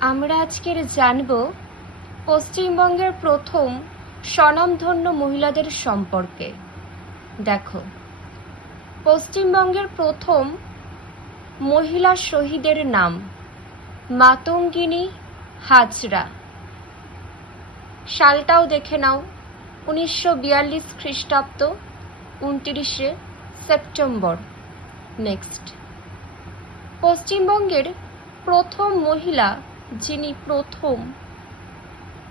আমরা আজকের জানব পশ্চিমবঙ্গের প্রথম স্বনামধন্য মহিলাদের সম্পর্কে। দেখো, পশ্চিমবঙ্গের প্রথম মহিলা শহীদের নাম মাতঙ্গিনী হাজরা। সালটাও দেখে নাও, 1942 খ্রিস্টাব্দ, 29শে সেপ্টেম্বর। নেক্সট, পশ্চিমবঙ্গের প্রথম মহিলা যিনি প্রথম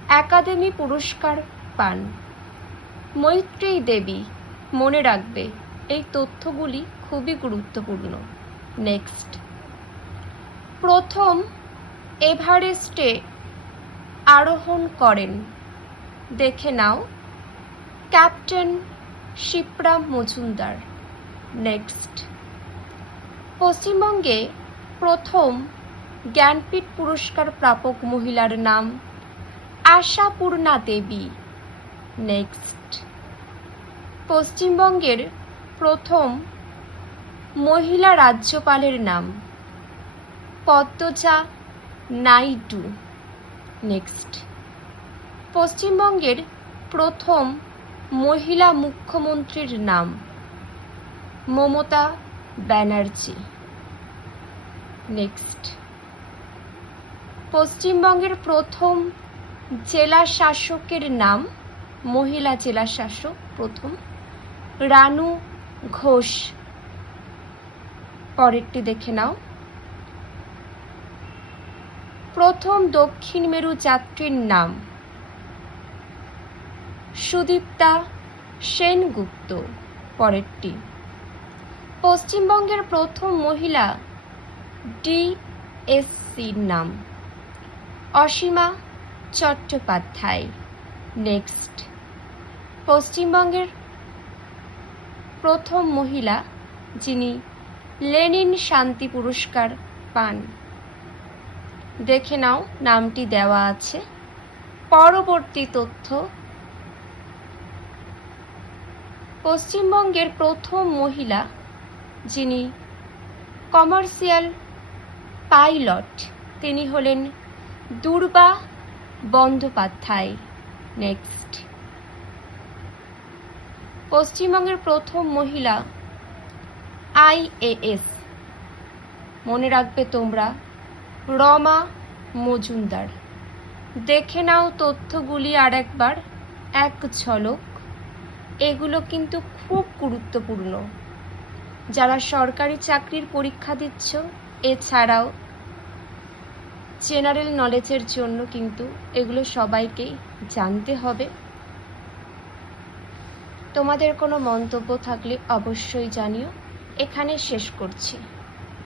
একাডেমি পুরস্কার পান মৈত্রেয়ী দেবী। মনে রাখবে, এই তথ্যগুলি খুবই গুরুত্বপূর্ণ। নেক্সট, প্রথম এভারেস্টে আরোহণ করেন, দেখে নাও, ক্যাপ্টেন শিপ্রা মজুমদার। নেক্সট, পশ্চিমবঙ্গে প্রথম জ্ঞানপীঠ পুরস্কার প্রাপক মহিলার নাম আশাপূর্ণা দেবী। নেক্সট, পশ্চিমবঙ্গের প্রথম মহিলা রাজ্যপালের নাম পদ্মজা নাইডু। নেক্সট, পশ্চিমবঙ্গের প্রথম মহিলা মুখ্যমন্ত্রীর নাম মমতা ব্যানার্জি। নেক্সট, পশ্চিমবঙ্গের প্রথম জেলা শাসকের নাম, মহিলা জেলা শাসক প্রথম রানু ঘোষ। পরেরটি দেখে নাও, প্রথম দক্ষিণ মেরু যাত্রীর নাম সুদীপ্তা সেনগুপ্ত। পরেরটি, পশ্চিমবঙ্গের প্রথম মহিলা ডিএসসির নাম অসীমা চট্টোপাধ্যায়। নেক্সট, পশ্চিমবঙ্গের প্রথম মহিলা যিনি লেনিন শান্তি পুরস্কার পান, দেখে নাও, নামটি দেওয়া আছে। পরবর্তী তথ্য, পশ্চিমবঙ্গের প্রথম মহিলা যিনি কমার্শিয়াল পাইলট, তিনি হলেন দুর্বা বন্দ্যোপাধ্যায়। নেক্সট, পশ্চিমবঙ্গের প্রথম মহিলা আইএএস, মনে রাখবে তোমরা, রমা মজুমদার। দেখে নাও তথ্যগুলি আর একবার, এক ঝলক। এগুলো কিন্তু খুব গুরুত্বপূর্ণ যারা সরকারি চাকরির পরীক্ষা দিচ্ছ, এছাড়াও জেনারেল নলেজের জন্য কিন্তু এগুলো সবাইকেই জানতে হবে। তোমাদের কোনো মন্তব্য থাকলে অবশ্যই জানিও। এখানে শেষ করছি।